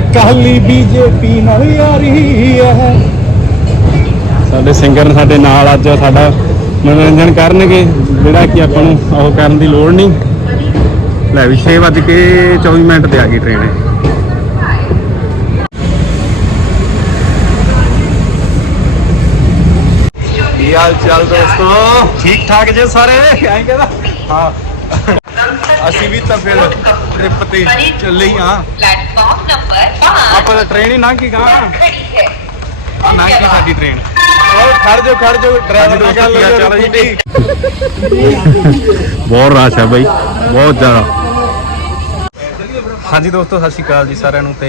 ਕਾਲੀ BJP ਨਾਲ ਯਾਰੀ ਹੈ। ਸਾਡੇ ਸਿੰਗਰ ਸਾਡੇ ਨਾਲ ਅੱਜ ਸਾਡਾ ਮਨੋਰੰਜਨ ਕਰਨਗੇ। ਜਿਹੜਾ ਕਿ ਆਪਾਂ ਨੂੰ ਉਹ ਕਰਨ ਦੀ ਲੋੜ ਨਹੀਂ। ਲੈ ਵੀ 6 ਵੱਜ ਕੇ 24 ਮਿੰਟ ਤੇ ਆ ਗਈ ਟ੍ਰੇਨ ਕੀ ਹਾਲ ਚਾਲ ਦੋਸਤੋ? ਠੀਕ ਠਾਕ ਜੇ ਸਾਰੇ? ਐਂ ਕਹਿੰਦਾ। ਹਾਂ। ਅਸੀਂ ਵੀ ਤਾਂ ਫਿਰ ਟ੍ਰਿਪ ਤੇ ਚੱਲੇ ਹੀ ਆ। ਪਲੇਟਫਾਰਮ ਨੰਬਰ 5 ਆਪਾਂ ਤਾਂ ਟ੍ਰੇਨ ਹੀ ਲੰਘ ਗਈ ਗਾ ਲੰਘ ਗਈ ਟ੍ਰੇਨ ਹੋਰ ਖੜ ਜਾਓ ਖੜ ਜਾਓ ਡਰਾਈਵਰ ਨਾਲ ਗੱਲ ਚੱਲ ਜੀ। ਬਹੁਤ ਰਾਸ਼ ਹੈ ਬਾਈ ਬਹੁਤ ਜ਼ਿਆਦਾ। ਹਾਂਜੀ ਦੋਸਤੋ ਸਤਿ ਸ਼੍ਰੀ ਅਕਾਲ ਜੀ ਸਾਰਿਆਂ ਨੂੰ ਤੇ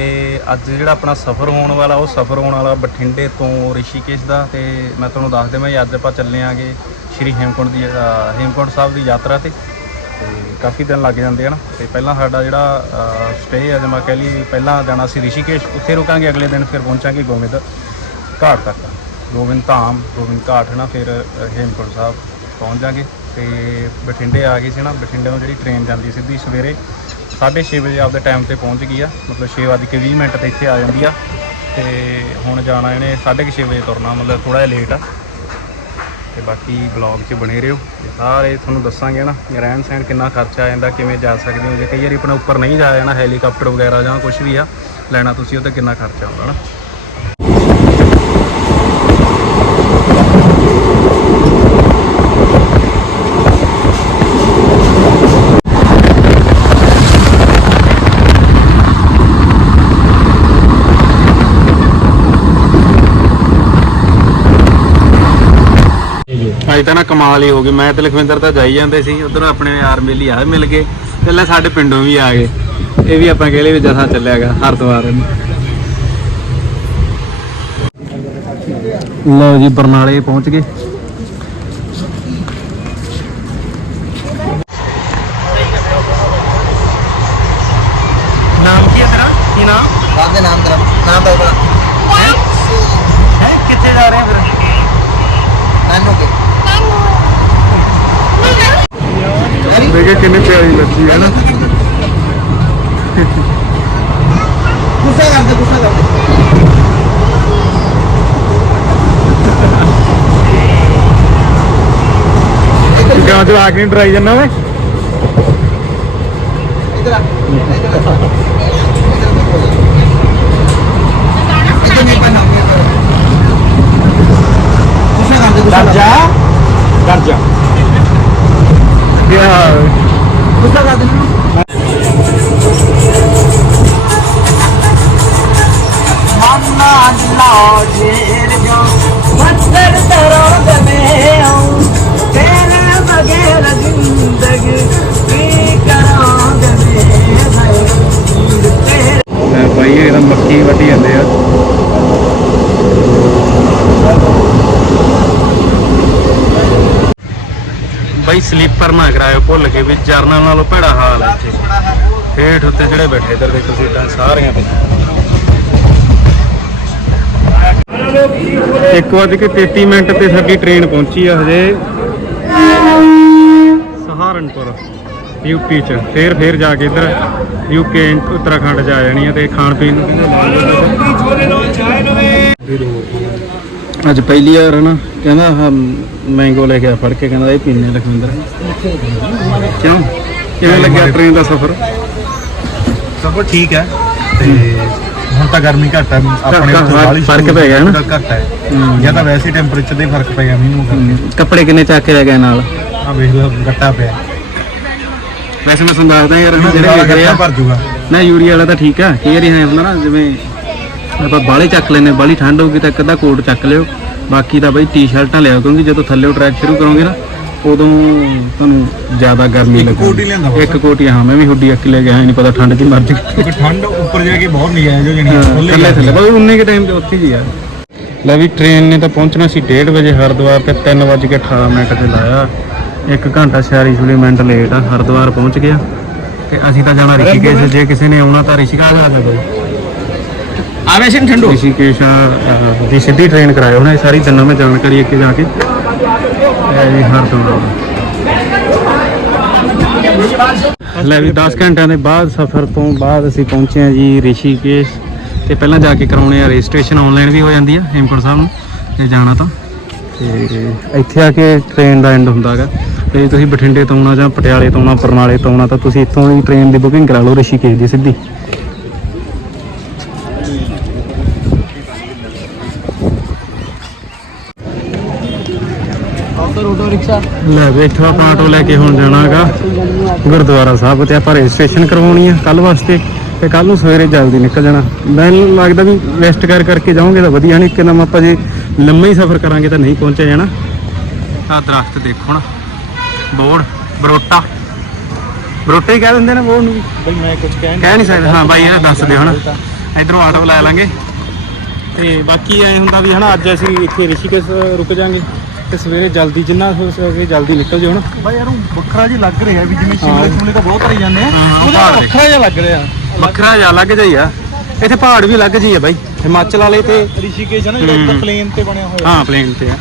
ਅੱਜ ਜਿਹੜਾ ਆਪਣਾ ਸਫ਼ਰ ਹੋਣ ਵਾਲਾ ਉਹ ਸਫ਼ਰ ਹੋਣ ਵਾਲਾ ਬਠਿੰਡੇ ਤੋਂ ਰਿਸ਼ੀਕੇਸ਼ ਦਾ ਤੇ ਮੈਂ ਤੁਹਾਨੂੰ ਦੱਸ ਦੇਵਾਂ ਅੱਜ ਆਪਾਂ ਚੱਲੇ ਆਂਗੇ ਸ਼੍ਰੀ ਹੇਮਕੁੰਟ ਦੀ ਹੇਮਕੁੰਟ ਸਾਹਿਬ ਦੀ ਯਾਤਰਾ ਤੇ। ਕਾਫੀ ਦਿਨ ਲੱਗ ਜਾਂਦੇ ਹਨ ਤੇ ਪਹਿਲਾਂ ਸਾਡਾ ਜਿਹੜਾ ਸਟੇ ਹੈ ਜਿਵੇਂ ਕਹਿ ਲਈ ਪਹਿਲਾਂ ਜਾਣਾ ਸੀ ਰਿਸ਼ੀਕੇਸ਼, ਉੱਥੇ ਰੁਕਾਂਗੇ, ਅਗਲੇ ਦਿਨ ਫਿਰ ਪਹੁੰਚਾਂਗੇ ਗੋਬਿੰਦ ਘਾਟ ਤੱਕ। ਗੋਬਿੰਦ ਧਾਮ, ਗੋਬਿੰਦ ਘਾਟ ਹੈ ਨਾ, ਫਿਰ ਹੇਮਕੁੰਟ ਸਾਹਿਬ ਪਹੁੰਚ ਜਾਾਂਗੇ। ਤੇ ਬਠਿੰਡੇ ਆ ਗਏ ਸੀ ਨਾ, ਬਠਿੰਡੇ ਨੂੰ ਜਿਹੜੀ ਟ੍ਰੇਨ ਜਾਂਦੀ ਸਿੱਧੀ ਸਵੇਰੇ 6:30 ਵਜੇ ਆਪਦੇ ਟਾਈਮ ਤੇ ਪਹੁੰਚ ਗਈ ਆ। ਮਤਲਬ 6:20 ਮਿੰਟ ਤੇ ਇੱਥੇ ਆ ਜਾਂਦੀ ਆ। ਤੇ ਹੁਣ ਜਾਣਾ ਇਹਨੇ 6:30 ਵਜੇ ਤੁਰਨਾ, ਮਤਲਬ ਥੋੜਾ ਜਿਹਾ ਲੇਟ ਆ। ਤੇ ਬਾਕੀ ਬਲੌਗ 'ਚ ਬਣੇ ਰਹੋ। ਤੇ ਸਾਰੇ ਤੁਹਾਨੂੰ ਦੱਸਾਂਗੇ ਨਾ ਰਹਿਣ ਸਹਿਣ ਕਿੰਨਾ ਖਰਚਾ ਆ ਜਾਂਦਾ, ਕਿਵੇਂ ਜਾ ਸਕਦੇ ਹੋ। ਜੇ ਕਈ ਵਾਰੀ ਆਪਣਾ ਉੱਪਰ ਨਹੀਂ ਜਾਇਆ ਜਾਣਾ ਹੈਲੀਕਾਪਟਰ ਵਗੈਰਾ ਜਾਂ ਕੁਝ ਵੀ ਆ, ਲੈਣਾ ਤੁਸੀਂ, ਉਹ ਤੇ ਕਿੰਨਾ ਖਰਚਾ ਆਉਂਦਾ ਨਾ। ਅੱਜ ਤਾਂ ਨਾ ਕਮਾਲ ਹੀ ਹੋ ਗਈ। ਮੈਂ ਤੇ ਲਖਵਿੰਦਰ ਤਾਂ ਜਾਈ ਜਾਂਦੇ ਸੀ, ਉਧਰ ਆਪਣੇ ਯਾਰ ਮੇਲੀ ਆ ਮਿਲ ਗਏ। ਤੇ ਲੈ ਸਾਡੇ ਪਿੰਡੋਂ ਵੀ ਆ ਗਏ। ਇਹ ਵੀ ਆਪਾਂ ਕਹਿੰਦੇ ਵੀ ਜਥਾ ਚੱਲਿਆਗਾ ਹਰਦੁਆਰ ਨੂੰ। ਲਓ ਜੀ, ਬਰਨਾਲੇ ਪਹੁੰਚ ਗਏ ਨਾਮ ਕੀ ਹੈ ਤੇਰਾ ਕੀ ਨਾਮ ਨਾਮ ਦੇ ਨਾਮ ਤੇਰਾ ਨਾਮ ਦਾ ਉਹਦਾ ਹੈ ਕਿੱਥੇ ਜਾ ਰਹੇ ਆ ਫਿਰ ਨਾਨੂ ਕੇ ਦੇਖੇ ਪਿਆਰੀ ਲੱਗੀ ਹੈ ਨਾ? ਗੁੱਸਾ ਕਰਦੇ ਗੁੱਸਾ ਕਰਦੇ ਕਿਉਂ ਜਵਾਕ ਨਹੀਂ ਡਰਾਈ ਜਾਂਦਾ ਓਏ ਇਧਰ ਆ ਇਧਰ ਆ। ਮਾਨਾ ਲਾ ਜੇਰ ਜੋ ਮੱਤਰ ਤਰੋ ਦਮੇ ਆਉ ਤੇਰੇ ਬਗੈਰ ਜ਼ਿੰਦਗੀ ਕੀ ਕਰਾਂ ਮੈਂ ਭਾਈ ਇਹ ਮੱਕੀ ਵੱਢੀ ਜਾਂਦੇ ਆ ਬਾਈ ਸਲੀਪਰ ਨਾ ਕਰਾਇਓ ਭੁੱਲ ਕੇ ਵੀ ਜਰਨਲ ਨਾਲੋਂ ਭੈੜਾ ਹਾਲ ਹੈ ਇੱਥੇ। ਹੇਠ ਉੱਤੇ ਜਿਹੜੇ ਬੈਠੇ ਇਧਰ ਦੇਖੋ ਸੀਟਾਂ ਸਾਰੀਆਂ ਪਈਆਂ। ਇੱਕ ਵੱਜ ਕੇ 33 ਮਿੰਟ ਤੇ ਸਾਡੀ ਟ੍ਰੇਨ ਪਹੁੰਚੀ ਆ ਹਜੇ। ਸਹਾਰਨਪੁਰ ਯੂਪੀ ਚ। ਫੇਰ ਫੇਰ ਜਾ ਕੇ ਇੱਧਰ ਯੂਕੇ ਉੱਤਰਾਖੰਡ ਆ ਜਾਣੀ ਆ ਤੇ ਖਾਣ ਪੀਣ ਨੂੰ ਅੱਜ ਪਹਿਲੀ ਵਾਰ ਨਾ ਕਹਿੰਦਾ ਆਹ ਮੈਂਗੋ ਲੈ ਕੇ ਆ ਫੜ ਕੇ ਕਹਿੰਦਾ ਇਹ ਪੀਣੇ ਲਖਵਿੰਦਰ। ਕਿਉਂ? ਕਿਵੇਂ ਲੱਗਿਆ ਟ੍ਰੇਨ ਦਾ ਸਫ਼ਰ? ਸਭ ਠੀਕ ਹੈ ਤੇ ਹੁਣ ਤਾਂ ਗਰਮੀ ਘੱਟ ਹੈ ਆਪਣੇ ਘੱਟ- ਉੱਥੇ ਬਾਹਲੀ ਫ਼ਰਕ ਪੈ ਗਿਆ ਨਾ? ਥੋੜ੍ਹਾ ਘੱਟ ਹੈ। ਜਾਂ ਤਾਂ ਵੈਸੇ ਟੈਂਪਰੇਚਰ ਦੇ ਫ਼ਰਕ ਪੈ ਗਿਆ ਮੈਨੂੰ ਕਰਕੇ। ਕੱਪੜੇ ਕਿੰਨੇ ਚੱਕ ਕੇ ਲੈ ਗਏ ਨਾਲ? ਆ ਵੇਖ ਲਓ ਗੱਟਾ ਪਿਆ। ਵੈਸੇ ਮੈਂ ਤੁਹਾਨੂੰ ਦੱਸਦਾ ਯਾਰ ਹਨਾ ਜਿਹੜਾ ਜਿਹੜੇ ਵੇਖ ਰਹੇ ਗੱਟਾ ਆ। ਭਰ ਜੂਗਾ। ਨਾ ਯੂਰੀਆ ਵਾਲਾ ਤਾਂ ਠੀਕ ਆ ਕਈ ਵਾਰੀ ਹੈ ਹੁੰਦਾ ਨਾ ਜਿਵੇਂ ਆਪਾਂ ਬਾਲੇ ਚੱਕ ਲੈਨੇ ਬਾਲੀ ਠੰਡ ਹੋਊਗੀ ਤਾਂ ਇੱਕ ਅੱਧਾ ਕੋਟ ਚੱਕ ਲਿਓ। ਬਾਕੀ ਤਾਂ ਬਈ ਟੀ-ਸ਼ਰਟਾਂ ਲਿਆਓ ਕਿਉਂਕਿ ਜਦੋਂ ਥੱਲੇ ਟਰੈਕ ਸ਼ੁਰੂ ਕਰੋਗੇ ਨਾ ਉਦੋਂ ਤੁਹਾਨੂੰ ਜ਼ਿਆਦਾ ਗਰਮੀ ਇੱਕ ਕੋਟ ਲਿਆਂਦਾ ਬਸ। ਇੱਕ ਕੋਟ ਹੀ ਮੈਂ ਵੀ ਹੁੱਡੀ ਅੱਕ ਲੈ ਗਿਆ ਨਹੀਂ ਪਤਾ ਠੰਡ ਚ ਮਰ ਕਿਉਂਕਿ ਠੰਡ ਉੱਪਰ ਜਾ ਕੇ ਬਹੁਤ ਨਹੀਂ ਆਇਆ ਜੋ ਜਣੀ ਥੱਲੇ ਥੱਲੇ ਬਸ ਉਨੇ ਕੇ ਟਾਈਮ ਤੇ ਉੱਥੇ ਹੀ ਆ। ਲੈ ਵੀ ਟ੍ਰੇਨ ਨੇ ਤਾਂ ਪਹੁੰਚਣਾ ਸੀ 1:30 ਵਜੇ ਹਰਿਦੁਆਰ ਤੇ 3:18 ਮਿੰਟ ਤੇ ਲਾਇਆ। ਇੱਕ ਘੰਟਾ 46 ਮਿੰਟ ਲੇਟ ਆ ਹਰਿਦੁਆਰ ਪਹੁੰਚ ਗਿਆ। ਤੇ ਅਸੀਂ ਤਾਂ ਜਾਣਾ ਰਿਸ਼ੀਕੇਸ਼ ਜੇ ਕਿਸੇ ਨੇ ਆਉਣਾ ਤਾਂ ਰਿਸ਼ੀਕੇਸ਼ ਆ ਜਾਵੇ। ਆਵੇ ਸਿੰਘ ਠੰਡੂ। ਰਿਸ਼ੀਕੇਸ਼ ਅਹ, ਦੀ ਸਿੱਧੀ ਟ੍ਰੇਨ ਕਰਾਇਓ ਨਾ ਇਹ ਸਾਰੀ ਤਿੰਨੋਂ ਮੈਂ ਜਾਣਕਾਰੀ ਅੱਗੇ ਜਾ ਕੇ। ਇਹ ਜੀ ਹਰਿਦੁਆਰ ਲੈ ਵੀ 10 ਘੰਟਿਆਂ ਦੇ ਬਾਅਦ ਸਫ਼ਰ ਤੋਂ ਬਾਅਦ ਅਸੀਂ ਪਹੁੰਚੇ ਹਾਂ ਜੀ ਰਿਸ਼ੀਕੇਸ਼। ਤੇ ਪਹਿਲਾਂ ਜਾ ਕੇ ਕਰਾਉਣੇ ਆ ਰਜਿਸਟ੍ਰੇਸ਼ਨ ਆਨਲਾਈਨ ਵੀ ਹੋ ਜਾਂਦੀ ਆ, ਹੇਮਕੁੰਟ ਸਾਹਿਬ ਨੂੰ ਜੇ ਜਾਣਾ ਤਾਂ। ਤੇ ਇੱਥੇ ਆ ਕੇ ਟ੍ਰੇਨ ਦਾ ਐਂਡ ਹੁੰਦਾ ਹੈਗਾ ਤੇ ਤੁਸੀਂ ਬਠਿੰਡੇ ਤੋਂ ਆਉਣਾ ਜਾਂ ਪਟਿਆਲੇ ਤੋਂ ਆਉਣਾ, ਬਰਨਾਲੇ ਤੋਂ ਆਉਣਾ, ਤਾਂ ਤੁਸੀਂ ਇੱਥੋਂ ਹੀ ਟ੍ਰੇਨ ਦੀ ਬੁਕਿੰਗ ਕਰਾ ਲਓ ਰਿਸ਼ੀਕੇਸ਼ ਦੀ ਸਿੱਧੀ। ਅੱਛਾ। ਲੈ ਬੈਠਾ ਆਟੋ ਲੈ ਕੇ ਹੁਣ ਜਾਣਾਗਾ ਗੁਰਦੁਆਰਾ ਸਾਹਿਬ ਤੇ ਆਪਾਂ ਰਜਿਸਟ੍ਰੇਸ਼ਨ ਕਰਵਾਉਣੀ ਆ ਕੱਲ ਵਾਸਤੇ ਤੇ ਕੱਲ ਨੂੰ ਸਵੇਰੇ ਜਲਦੀ ਨਿਕਲ ਜਾਣਾ। ਮੈਨੂੰ ਲੱਗਦਾ ਵੀ ਰੈਸਟ ਕਰ ਕਰਕੇ ਜਾਵਾਂਗੇ ਤਾਂ ਵਧੀਆ ਨਹੀਂ ਕਿੰਨਾ ਆਪਾਂ ਜੇ ਲੰਮਾ ਹੀ ਸਫ਼ਰ ਕਰਾਂਗੇ ਤਾਂ ਨਹੀਂ ਪਹੁੰਚਿਆ ਜਾਣਾ। ਆ ਦਰਖਤ ਦੇਖੋ ਨਾ ਬੋੜ ਬਰੋਟਾ। ਬਰੋਟੇ ਹੀ ਕਹਿ ਦਿੰਦੇ ਨੇ ਬੋੜ ਨੂੰ ਬਈ ਮੈਂ ਕੁਝ ਕਹਿ ਨਹੀਂ ਸਕਦਾ। ਹਾਂ ਬਾਈ ਇਹਨਾਂ ਦੱਸ ਦਿਓ ਹਣਾ ਇਧਰੋਂ ਆਟੋ ਲੈ ਲਾਂਗੇ। ਤੇ ਬਾਕੀ ਐ ਹੁੰਦਾ ਵੀ ਹਨਾ ਅੱਜ ਅਸੀਂ ਇੱਥੇ ਰਿਸ਼ੀਕੇਸ਼ ਰੁਕ ਜਾਾਂਗੇ। ਤੇ ਸਵੇਰੇ ਜਲਦੀ ਜਿੰਨਾ ਹੋ ਸਕੇ ਜਲਦੀ ਨਿਕਲ ਜਿਓ ਹਨਾ ਬਈ ਯਾਰ ਉਹ ਵੱਖਰਾ ਜਿਹਾ ਲੱਗ ਰਿਹਾ ਵੀ ਜਿਵੇਂ ਸ਼ਿਮਲੇ ਸ਼ਿਮਲੇ ਤਾਂ ਬਹੁਤ ਆਈ ਜਾਂਦੇ ਆ। ਉਹਦਾ ਵੱਖਰਾ ਜਿਹਾ ਲੱਗ ਰਿਹਾ। ਵੱਖਰਾ ਜਿਹਾ ਅਲੱਗ ਜਿਹਾ ਹੀ ਆ। ਇੱਥੇ ਪਹਾੜ ਵੀ ਅਲੱਗ ਜਿਹੀ ਆ ਬਾਈ। ਹਿਮਾਚਲ ਵਾਲੇ ਤੇ ਰਿਸ਼ੀਕੇਸ਼ ਹੈ ਨਾ। ਜਿਹੜਾ ਪਲੇਨ ਤੇ ਬਣਿਆ ਹੋਇਆ। ਹਾਂ ਪਲੇਨ ਤੇ ਆ।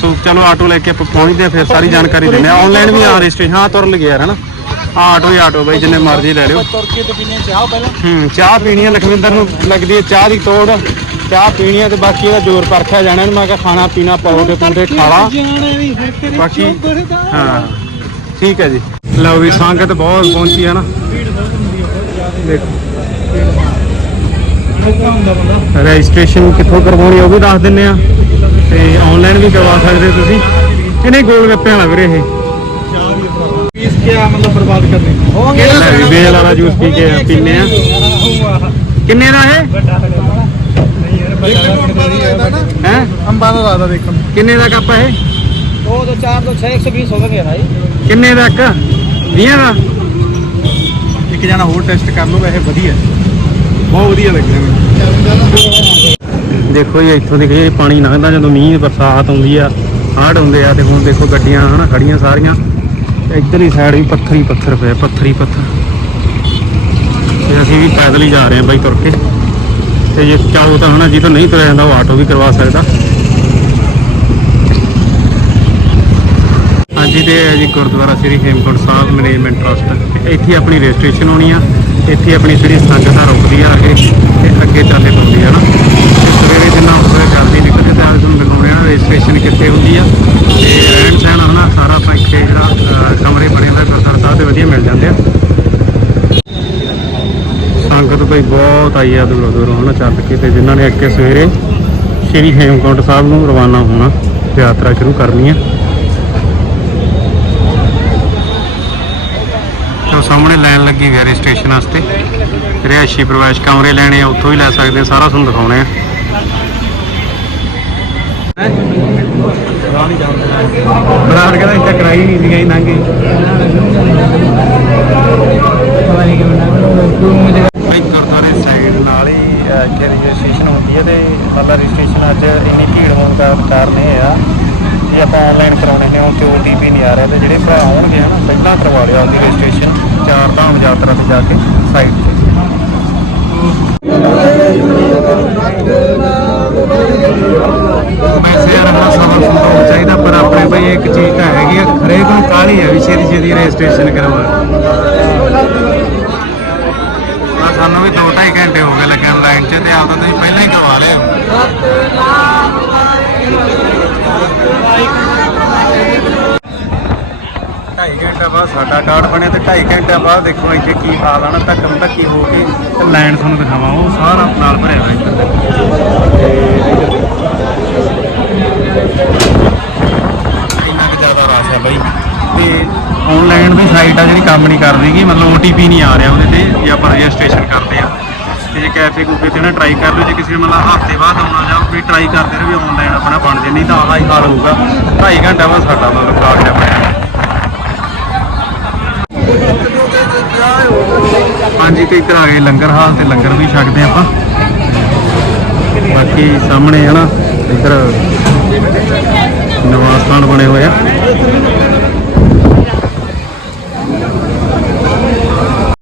ਸੋ ਚਲੋ ਆਟੋ ਲੈ ਕੇ ਆਪਾਂ ਪਹੁੰਚਦੇ ਆ ਫਿਰ ਸਾਰੀ ਜਾਣਕਾਰੀ ਦਿੰਦੇ ਆ ਆਨਲਾਈਨ ਵੀ ਆ ਰਜਿਸਟ੍ਰੇਸ਼ਨ ਹਾਂ ਤੁਰ ਲਗੇ ਯਾਰ ਹਨਾ? ਆਟੋ ਹੀ ਆਟੋ ਬਾਈ ਜਿੰਨੇ ਮਰਜ਼ੀ ਲੈ ਲਿਓ। ਤੁਰ ਕੇ ਤੇ ਪੀਣੇ ਚਾਹ ਪਹਿਲਾਂ। ਹੂੰ ਚਾਹ ਪੀਣੀ ਆ ਲਖਵਿੰਦਰ ਨੂੰ ਲੱਗਦੀ ਹੈ ਚਾਹ ਦੀ ਤੋੜ। ਚਾਹ ਪੀਣੀ ਆ ਤੇ ਬਾਕੀ ਇਹਦਾ ਜ਼ੋਰ ਪਰਖਿਆ ਜਾਣਾ ਇਹਨੂੰ। ਮੈਂ ਕਿਹਾ ਖਾਣਾ ਪੀਣਾ ਪਾਓ ਤੇ ਪੂਰੇ ਖਾਲਾ। ਬਾਕੀ ਹਾਂ ਠੀਕ ਹੈ ਜੀ। ਲਓ ਵੀ ਸੰਗਤ ਬਹੁਤ ਪਹੁੰਚੀ ਹੈ ਨਾ। ਦੇਖੋ। ਰਜਿਸਟ੍ਰੇਸ਼ਨ ਕਿੱਥੋਂ ਕਰਵਾਉਣੀ ਉਹ ਵੀ ਦੱਸ ਦਿੰਨੇ ਆ। ਤੇ ਆਨਲਾਈਨ ਵੀ ਕਰਵਾ ਸਕਦੇ ਤੁਸੀਂ। ਇਹਨੇ ਗੋਲ ਗੱਪਿਆਂ ਵਾਲਾ ਵੀਰੇ ਇਹ। ਪੀਸ ਕਿਆ ਮਤਲਬ ਬਰਬਾਦ ਕਰਨੇ? ਬੇਲ ਵਾਲਾ ਜੂਸ ਪੀ ਕੇ ਪੀਨੇ ਆ। ਕਿੰਨੇ ਦਾ ਇਹ? ਹੈ ਅੰਬਾਂ ਦਾ ਜ਼ਿਆਦਾ ਦੇਖਣ ਨੂੰ। ਕਿੰਨੇ ਦਾ ਕੱਪ ਇਹ दो दो चार दो छः एक सौ बीस हो गया भाई ਕਿੰਨੇ ਦਾ ਇੱਕ 20 ਦਾ ਇੱਕ ਜਣਾ ਹੋਰ ਟੈਸਟ ਕਰ ਲਓ ਵੈਸੇ ਵਧੀਆ ਬਹੁਤ ਵਧੀਆ ਲੱਗਿਆ ਮੈਨੂੰ ਦੇਖੋ ਜੀ ਇੱਥੋਂ ਦੀ ਇਹ ਪਾਣੀ ਲੰਘਦਾ ਜਦੋਂ ਮੀਂਹ ਬਰਸਾਤ ਆਉਂਦੀ ਆ ਹੜ੍ਹ ਹੁੰਦੇ ਆ ਤੇ ਹੁਣ ਦੇਖੋ ਗੱਡੀਆਂ ਹਨਾ ਖੜੀਆਂ ਸਾਰੀਆਂ ਇੱਧਰਲੀ ਸਾਈਡ ਵੀ ਪੱਥਰ ਹੀ ਪੱਥਰ ਪਏ ਪੱਥਰ ਹੀ ਪੱਥਰ ਤੇ ਅਸੀਂ ਵੀ ਪੈਦਲ ਹੀ ਜਾ ਰਹੇ ਹਾਂ ਬਾਈ ਤੁਰ ਕੇ ਤੇ ਜੇ ਚਾਹੋ ਤਾਂ ਹਨਾ ਜਿਹਤੋਂ ਨਹੀਂ ਤੁਰਿਆ ਜਾਂਦਾ, ਉਹ ਆਟੋ ਵੀ ਕਰਵਾ ਸਕਦਾ। ਹਾਂਜੀ ਤੇ ਇਹ ਜੀ ਗੁਰਦੁਆਰਾ ਸ੍ਰੀ ਹੇਮਕੁੰਟ ਸਾਹਿਬ ਮੈਨੇਜਮੈਂਟ ਟਰਸਟ। ਇੱਥੇ ਆਪਣੀ ਰਜਿਸਟ੍ਰੇਸ਼ਨ ਹੋਣੀ ਆ, ਇੱਥੇ ਆਪਣੀ ਜਿਹੜੀ ਸੰਗਤ ਆ ਰੁਕਦੀ ਆ ਅੱਗੇ ਤੇ ਅੱਗੇ ਚੱਲੇ ਪਾਉਂਦੀ ਆ ਨਾ। ਤੇ ਸਵੇਰੇ ਜਿੰਨਾ ਹੋ ਜਲਦੀ ਨਿਕਲਦੇ ਕੇ ਅੱਜ ਤੁਹਾਨੂੰ ਮਿਲਾਉਣੇ ਆ, ਰਜਿਸਟ੍ਰੇਸ਼ਨ ਕਿੱਥੇ ਹੁੰਦੀ ਆ। ਤੇ ਰਹਿਣ ਸਹਿਣ ਹਨਾ ਸਾਰਾ ਆਪਾਂ ਇੱਥੇ ਜਿਹੜਾ ਕਮਰੇ ਬਣੇ ਹੋਏ ਗੁਰਦੁਆਰਾ ਸਾਹਿਬ ਦੇ ਵਧੀਆ ਮਿਲ ਜਾਂਦੇ ਆ। ਸੰਗਤ ਬਈ ਬਹੁਤ ਆਈ ਆ ਦੂਰੋਂ ਦੂਰੋਂ, ਹਨਾ, ਚੱਲ ਕੇ ਤੇ ਜਿਨ੍ਹਾਂ ਨੇ ਅੱਗੇ ਸਵੇਰੇ ਸ੍ਰੀ ਹੇਮਕੁੰਟ ਸਾਹਿਬ ਨੂੰ ਰਵਾਨਾ ਹੋਣਾ, ਯਾਤਰਾ ਸ਼ੁਰੂ ਕਰਨੀ ਆ। ਤਾਂ ਸਾਹਮਣੇ ਲਾਈਨ ਲੱਗੀ ਹੋਈ ਹੈ ਰਜਿਸਟ੍ਰੇਸ਼ਨ ਵਾਸਤੇ। ਰਿਹਾਇਸ਼ੀ ਪ੍ਰਵੇਸ਼ ਕਮਰੇ ਲੈਣੇ ਆ, ਉੱਥੋਂ ਹੀ ਲੈ ਸਕਦੇ ਆ, ਸਾਰਾ ਤੁਹਾਨੂੰ ਦਿਖਾਉਣੇ ਆ। ਬਰਾੜ ਕਹਿੰਦਾ, ਇੱਥੇ ਕਰਾਈ ਨਹੀਂ ਸੀਗਾ ਇਹ ਨਾਂਗੇ ਭਾਈ ਗੁਰਦੁਆਰੇ ਸਾਈਡ ਨਾਲ ਹੀ ਅਹ, ਇੱਥੇ ਰਜਿਸਟ੍ਰੇਸ਼ਨ ਹੁੰਦੀ ਹੈ ਤੇ ਮਤਲਬ ਰਜਿਸਟ੍ਰੇਸ਼ਨ ਅੱਜ ਇੰਨੀ ਭੀੜ ਹੋਣ ਦਾ ਕਾਰਨ ਇਹ ਆ ਜੇ ਆਪਾਂ ਆਨਲਾਈਨ ਕਰਾਉਣੇ ਨੇ ਉਹ ਤੇ OTP ਨਹੀਂ ਆ ਰਿਹਾ ਤੇ ਜਿਹੜੇ ਭਰਾ ਆਉਣਗੇ ਹਨਾ, ਪਹਿਲਾਂ ਕਰਵਾ ਲਿਆ ਉਹਦੀ ਰਜਿਸਟ੍ਰੇਸ਼ਨ ਚਾਰ ਧਾਮ ਯਾਤਰਾ ਤੇ ਜਾ ਕੇ ਸਾਈਟ ਤੇ। ਵੈਸੇ ਯਾਰ ਆਪਣਾ ਸਮਾਂ ਸੰਤੋਖ ਚਾਹੀਦਾ, ਪਰ ਆਪਣੇ ਬਈ ਇੱਕ ਚੀਜ਼ ਤਾਂ ਹੈਗੀ ਆ, ਹਰੇਕ ਨੂੰ ਕਾਹਲੀ ਹੈ ਵੀ ਛੇਤੀ ਛੇਤੀ ਰਜਿਸਟ੍ਰੇਸ਼ਨ ਕਰਵਾ। ਆ ਸਾਨੂੰ ਵੀ 2.5 ਘੰਟੇ ਹੋ ਗਏ ਲੱਗਣ ਲਾਈਨ 'ਚ, ਤੇ ਆਪਦਾ ਤੁਸੀਂ ਪਹਿਲਾਂ ਹੀ ਕਰਵਾ ਲਿਆ ਘੰਟੇ ਬਾਅਦ ਸਾਡਾ ਕਾਰਡ ਬਣਿਆ ਤੇ 2.5 ਘੰਟੇ ਬਾਅਦ ਦੇਖੋ ਇੱਥੇ ਕੀ ਹਾਲ ਆਣਾ ਧੱਕਮ ਧੱਕੀ ਹੋ ਕੇ ਤੇ ਲਾਈਨ ਤੁਹਾਨੂੰ ਦਿਖਾਵਾਂ, ਉਹ ਸਾਰਾ ਨਾਲ ਭਰਿਆ ਹੋਇਆ ਇੱਧਰ ਇੰਨਾ ਕੁ ਜ਼ਿਆਦਾ ਰਸ਼ ਹੈ ਬਾਈ। ਤੇ ਆਨਲਾਈਨ ਦੀ ਸਾਈਟ ਆ ਜਿਹੜੀ ਕੰਮ ਨਹੀਂ ਕਰ ਰਹੀਗੀ ਮਤਲਬ OTP ਨਹੀਂ ਆ ਰਿਹਾ ਉਹਦੇ ਤੇ, ਜੇ ਆਪਾਂ ਰਜਿਸਟ੍ਰੇਸ਼ਨ ਕਰਦੇ ਆ। ਤੇ ਜੇ ਕੈਫੇ ਕੂਫੇ ਤੇ ਨਾ ਟਰਾਈ ਕਰ ਲਓ, ਜੇ ਕਿਸੇ ਨੇ ਮਤਲਬ ਹਫ਼ਤੇ ਬਾਅਦ ਆਉਣਾ ਜਾਂ ਵੀ ਟਰਾਈ ਕਰਦੇ ਰਹੇ ਵੀ ਆਨਲਾਈਨ ਆਪਣਾ ਬਣ ਜੇ, ਨਹੀਂ ਤਾਂ ਆਹ ਹੀ ਹਾਲ ਹੋਊਗਾ। 2.5 ਘੰਟੇ ਬਾਅਦ ਸਾਡਾ ਮਤਲਬ ਕਾਰਡ ਬਣਿਆ ਹਾਂਜੀ, ਤੇ ਇੱਧਰ ਆ ਗਏ ਲੰਗਰ ਹਾਲ ਤੇ ਲੰਗਰ ਵੀ ਛਕਦੇ ਆਪਾਂ। ਬਾਕੀ ਸਾਹਮਣੇ ਹੈ ਨਾ, ਇੱਧਰ ਨਿਵਾਸ ਸਥਾਨ ਬਣੇ ਹੋਏ ਆ।